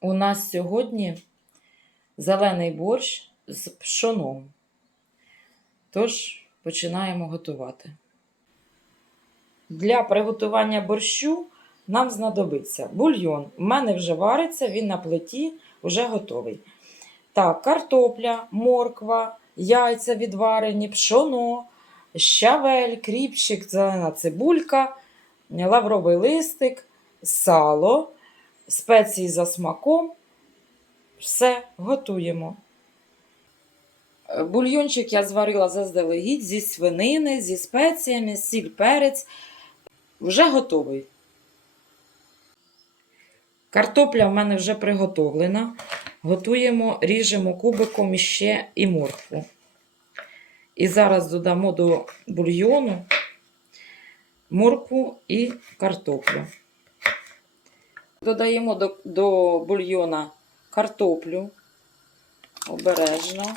У нас сьогодні зелений борщ з пшоном. Тож починаємо готувати. Для приготування борщу нам знадобиться бульйон. У мене вже вариться, він на плиті вже готовий. Так, картопля, морква, яйця відварені, пшоно, щавель, кріпчик, зелена цибулька, лавровий листик, сало, спеції за смаком. Все, готуємо. Бульйончик я зварила заздалегідь зі свинини, зі спеціями, сіль, перець. Вже готовий. Картопля в мене вже приготовлена. Готуємо, ріжемо кубиком іще і моркву. І зараз додамо до бульйону моркву і картоплю. Додаємо до, до бульйона картоплю обережно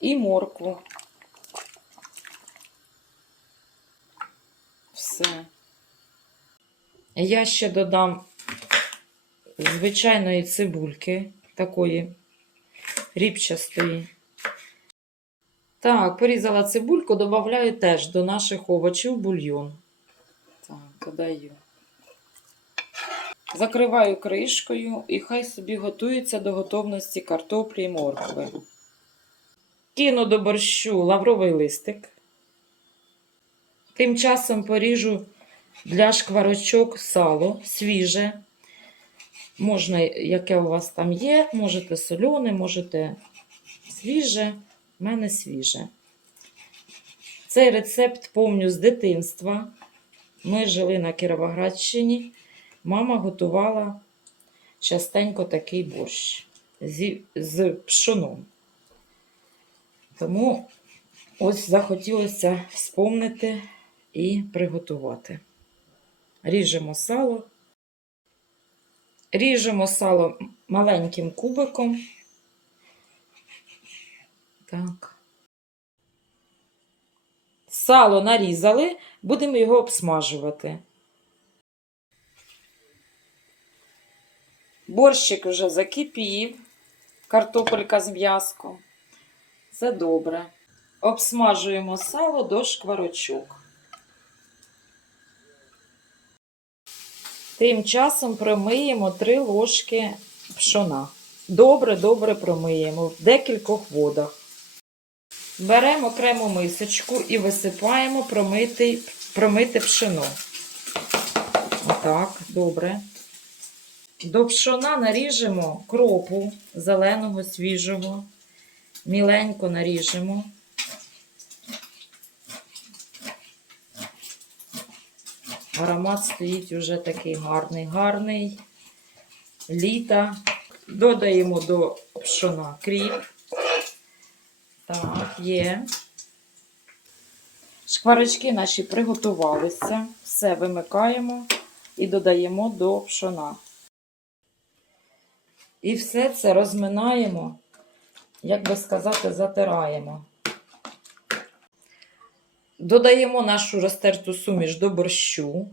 і моркву. Все. Я ще додам звичайної цибульки, такої ріпчастої. Так, порізала цибульку, додаю теж до наших овочів бульйон. Так, додаю. Закриваю кришкою і хай собі готується до готовності картоплі і моркви. Кину до борщу лавровий листик. Тим часом поріжу для шкварочок сало свіже. Можна, яке у вас там є, можете солене, можете свіже. У мене свіже. Цей рецепт помню з дитинства. Ми жили на Кіровоградщині. Мама готувала частенько такий борщ зі, з пшоном. Тому ось захотілося вспомнити і приготувати. Ріжемо сало. Ріжемо сало маленьким кубиком. Так. Сало нарізали, будемо його обсмажувати. Борщик вже закипів, картопелька з м'язком. Це добре. Обсмажуємо сало до шкварочок. Тим часом промиємо 3 ложки пшона. Добре-добре промиємо в декількох водах. Беремо окрему мисочку і висипаємо промитий, промите пшено. Отак, добре. До пшона наріжемо кропу зеленого, свіжого. Міленько наріжемо. Аромат стоїть уже такий гарний, гарний. Літа. Додаємо до пшона кріп. Так, є. Шкварочки наші приготувалися. Все вимикаємо і додаємо до пшона. І все це розминаємо, як би сказати, затираємо. Додаємо нашу розтерту суміш до борщу.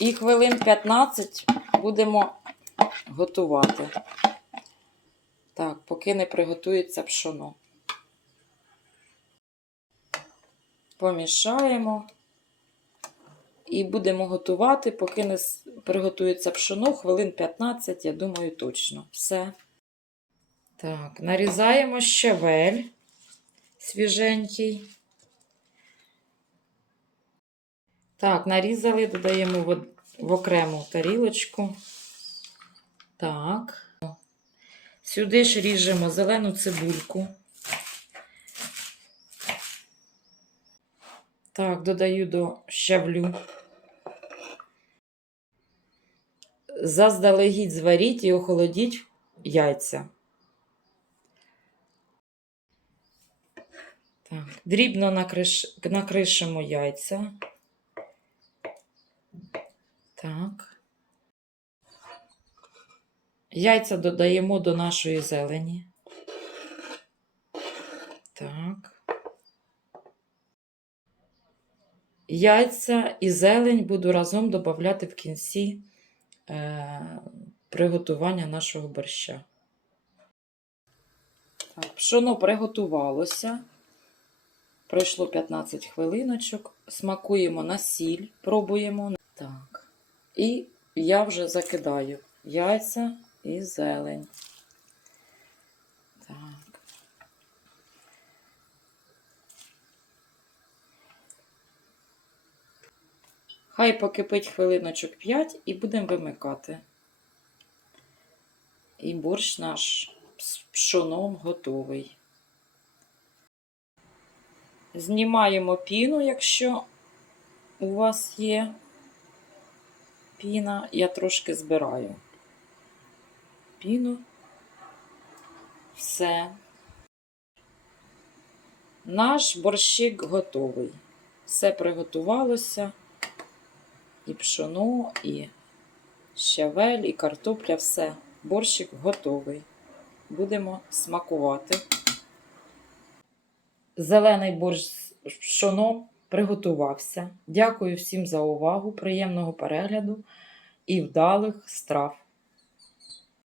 І хвилин 15 будемо готувати. Так, поки не приготується пшоно. Помішаємо. І будемо готувати, поки не приготується пшоно, хвилин 15, я думаю, точно. Все. Так, нарізаємо щавель свіженький. Так, нарізали, додаємо в, в окрему тарілочку. Так. Сюди ж ріжемо зелену цибульку. Так, додаю до щавлю. Заздалегідь зваріть і охолодіть яйця. Так, дрібно накриш... накришимо яйця. Так. Яйця додаємо до нашої зелені. Так. Яйця і зелень буду разом додавати в кінці приготування нашого борща. Так, пшоно приготувалося. Пройшло 15 хвилиночок. Смакуємо на сіль, пробуємо. Так. І я вже закидаю яйця і зелень. Так. Хай покипить хвилиночок 5 і будемо вимикати. І борщ наш з пшоном готовий. Знімаємо піну, якщо у вас є піна. Я трошки збираю піну. Все. Наш борщик готовий. Все приготувалося. І пшоно, і щавель, і картопля, все. Борщик готовий. Будемо смакувати. Зелений борщ з пшоном приготувався. Дякую всім за увагу, приємного перегляду і вдалих страв.